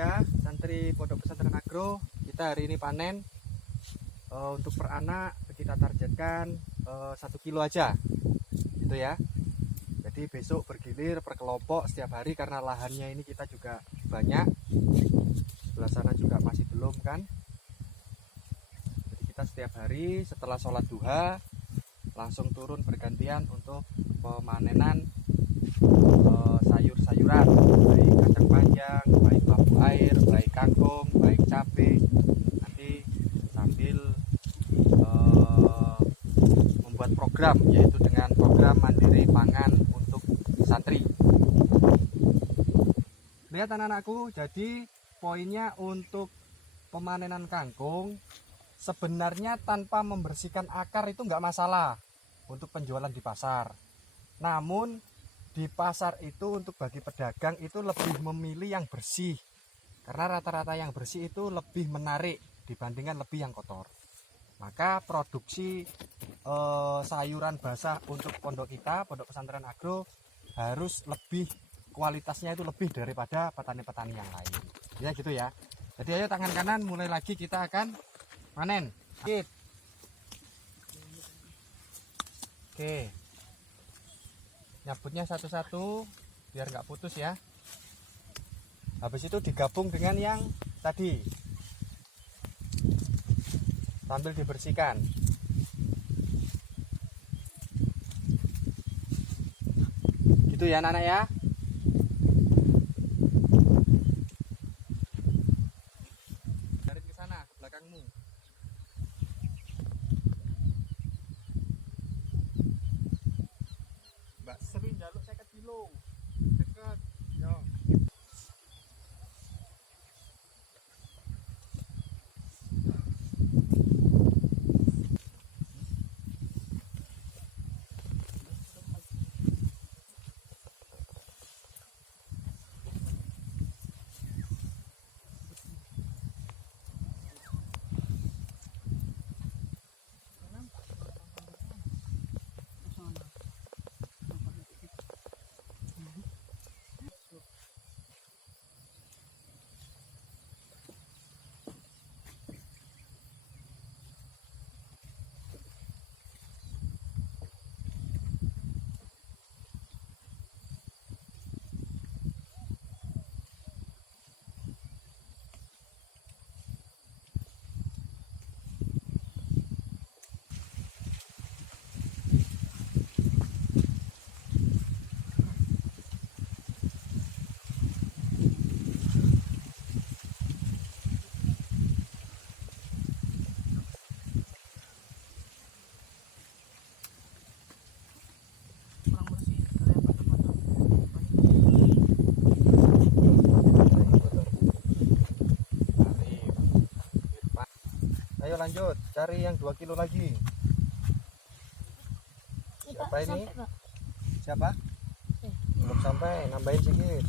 ya, santri Pondok Pesantren Agro. Kita hari ini panen. Untuk per anak kita targetkan 1 kilo aja, gitu ya. Jadi besok bergilir per kelompok setiap hari karena lahannya ini kita juga banyak. Sebelah sana juga masih belum kan. Jadi kita setiap hari setelah sholat duha langsung turun bergantian untuk pemanenan sayur-sayuran, baik kacang panjang, baik labu air, baik kangkung, baik cabai. Nanti sambil membuat program, yaitu dengan program mandiri pangan untuk santri. Lihat anak-anakku, jadi poinnya untuk pemanenan kangkung sebenarnya tanpa membersihkan akar itu nggak masalah untuk penjualan di pasar. Namun di pasar itu untuk bagi pedagang itu lebih memilih yang bersih, karena rata-rata yang bersih itu lebih menarik dibandingkan lebih yang kotor. Maka produksi sayuran basah untuk pondok kita, Pondok Pesantren Agro, harus lebih, kualitasnya itu lebih daripada petani-petani yang lain. Ya gitu ya. Jadi ayo tangan kanan mulai lagi, kita akan panen. Oke. Nyabutnya satu-satu biar nggak putus ya. Habis itu digabung dengan yang tadi, sambil dibersihkan. Gitu ya anak-anak ya. Garis ke sana, ke belakangmu. Mbak Sri njaluk 50 kilo. Dekat. Yo. Ayo lanjut, cari yang 2 kilo lagi. Siapa ini? Siapa? Belum sampai, nambahin sedikit.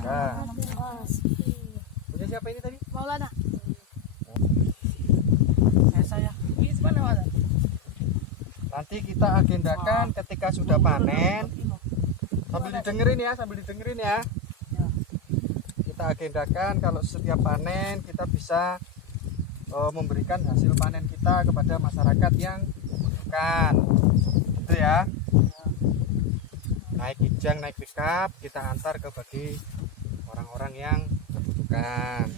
Nah. Punya siapa ini tadi? Maulana. Saya. Ini sebenarnya mana? Nanti kita agendakan ketika sudah panen. Sambil didengerin ya. Kita agendakan kalau setiap panen kita bisa memberikan hasil panen kita kepada masyarakat yang membutuhkan. Gitu ya. Naik kijang, naik pickup, kita antar ke bagi orang-orang yang membutuhkan.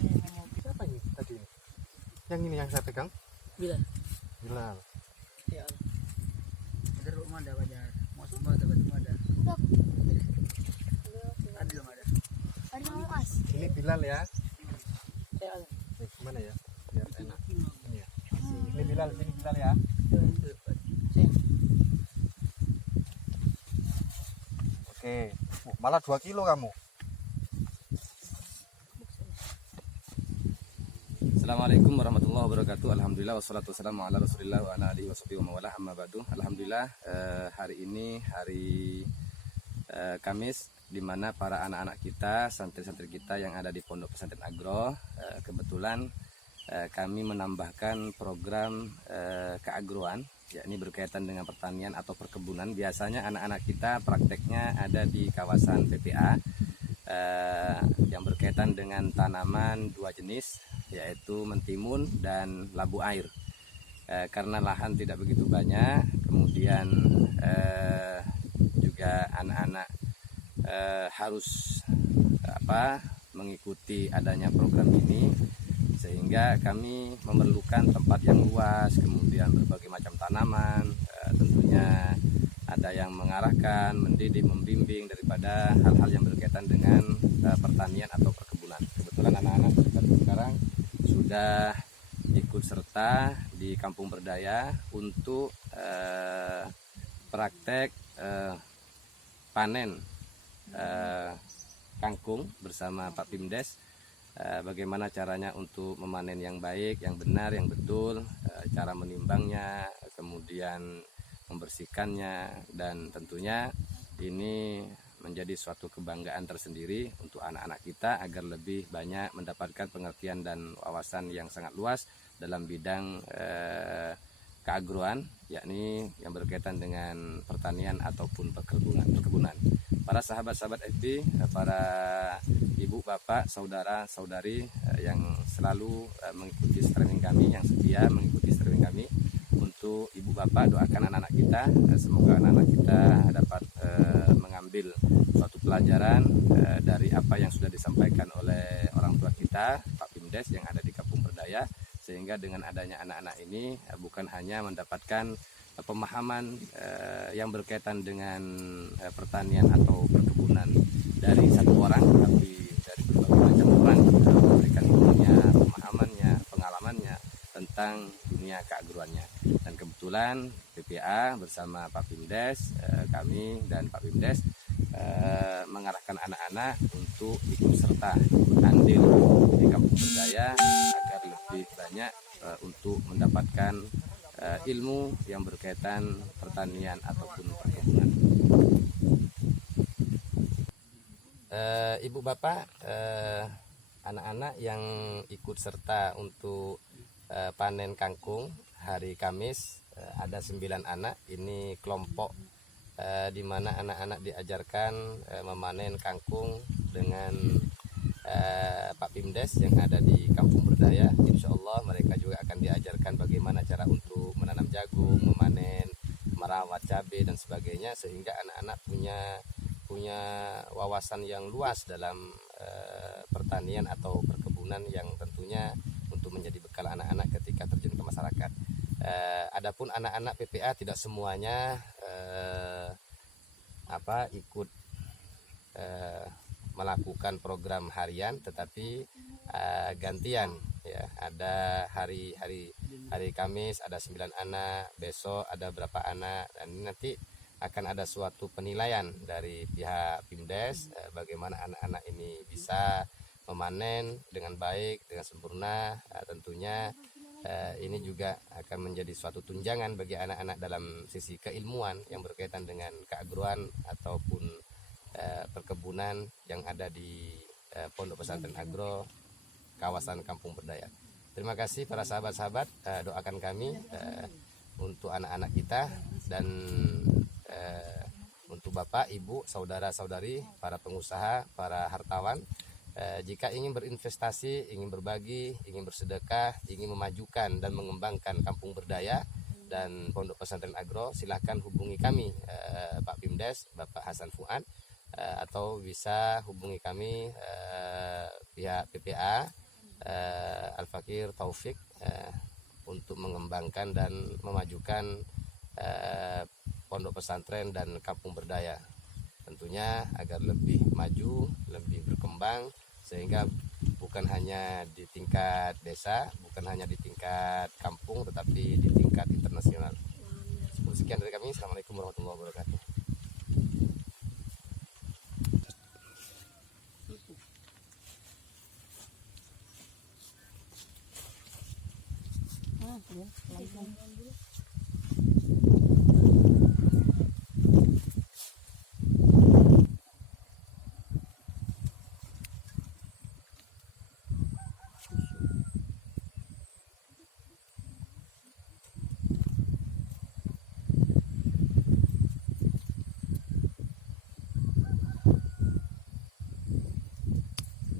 Siapa ini tadi? Yang ini yang saya pegang? Bilal. Ya. Ada rumah ada wajar. Mau semua dapat rumah ada. Ini Bilal ya. Ya. Gimana ya? Biar enak. Ini ya. Ini Bilal, sini Bilal ya. Oke. Malah 2 kilo kamu. Assalamualaikum warahmatullahi wabarakatuh. Alhamdulillah wassalatu wassalamu ala Rasulillah wa ala alihi washabihi wa mawala amma ba'du. Alhamdulillah hari ini hari Kamis, di mana para anak-anak kita, santri-santri kita yang ada di Pondok Pesantren Agro, kebetulan kami menambahkan program keagroan yakni berkaitan dengan pertanian atau perkebunan. Biasanya anak-anak kita prakteknya ada di kawasan PPA yang berkaitan dengan tanaman dua jenis, yaitu mentimun dan labu air. Karena lahan tidak begitu banyak, kemudian juga anak-anak harus mengikuti adanya program ini, sehingga kami memerlukan tempat yang luas, kemudian berbagai macam tanaman, tentunya ada yang mengarahkan, mendidik, membimbing daripada hal-hal yang berkaitan dengan pertanian atau perkebunan. Kebetulan anak-anak sekarang sudah ikut serta di Kampung Berdaya untuk praktek panen kangkung bersama Pak Pimdes. Bagaimana caranya untuk memanen yang baik, yang benar, yang betul, cara menimbangnya, kemudian membersihkannya, dan tentunya ini menjadi suatu kebanggaan tersendiri untuk anak-anak kita agar lebih banyak mendapatkan pengertian dan wawasan yang sangat luas dalam bidang keagroan, yakni yang berkaitan dengan pertanian ataupun perkebunan. Para sahabat-sahabat FB, para ibu, bapak, saudara, saudari yang selalu mengikuti streaming kami, yang setia mengikuti streaming kami, untuk ibu bapak doakan anak-anak kita, semoga anak-anak kita dapat mengambil suatu pelajaran dari apa yang sudah disampaikan oleh orang tua kita, Pak Pimdes yang ada di Kampung Berdaya, sehingga dengan adanya anak-anak ini bukan hanya mendapatkan pemahaman yang berkaitan dengan pertanian atau perkebunan dari satu orang, tapi dari berbagai macam orang memberikan ilmunya, pemahamannya, pengalamannya tentang dunia keagroannya. Dan kebetulan PPA bersama Pak Pimdes, kami dan Pak Pimdes mengarahkan anak-anak untuk ikut serta andil di Kampung Berdaya agar lebih banyak untuk mendapatkan ilmu yang berkaitan pertanian ataupun perkebunan. Ibu bapak, anak-anak yang ikut serta untuk panen kangkung hari Kamis, ada 9 anak. Ini kelompok di mana anak-anak diajarkan memanen kangkung dengan Pak Pimdes yang ada di Kampung Berdaya. Insya Allah mereka juga akan diajarkan bagaimana cara untuk menanam jagung, memanen, merawat cabai dan sebagainya, sehingga anak-anak punya wawasan yang luas dalam pertanian atau perkebunan yang tentunya untuk menjadi bekal anak-anak ketika terjun ke masyarakat. Adapun anak-anak PPA tidak semuanya ikut melakukan program harian, tetapi gantian ya. Ada hari Kamis ada 9 anak, besok ada berapa anak, dan ini nanti akan ada suatu penilaian dari pihak Pimdes bagaimana anak-anak ini bisa memanen dengan baik, dengan sempurna. Tentunya ini juga akan menjadi suatu tunjangan bagi anak-anak dalam sisi keilmuan yang berkaitan dengan keagroan ataupun perkebunan yang ada di Pondok Pesantren Agro kawasan Kampung Berdaya. Terima kasih para sahabat-sahabat, doakan kami untuk anak-anak kita dan untuk bapak, ibu, saudara-saudari, para pengusaha, para hartawan. Jika ingin berinvestasi, ingin berbagi, ingin bersedekah, ingin memajukan dan mengembangkan Kampung Berdaya dan Pondok Pesantren Agro, silahkan hubungi kami, Pak Pimdes, Bapak Hasan Fuad, atau bisa hubungi kami pihak PPA Al-Fakir Taufik untuk mengembangkan dan memajukan Pondok Pesantren dan Kampung Berdaya, tentunya agar lebih maju, lebih berkembang, sehingga bukan hanya di tingkat desa, bukan hanya di tingkat kampung, tetapi di tingkat internasional. Sekian dari kami. Assalamualaikum warahmatullahi wabarakatuh.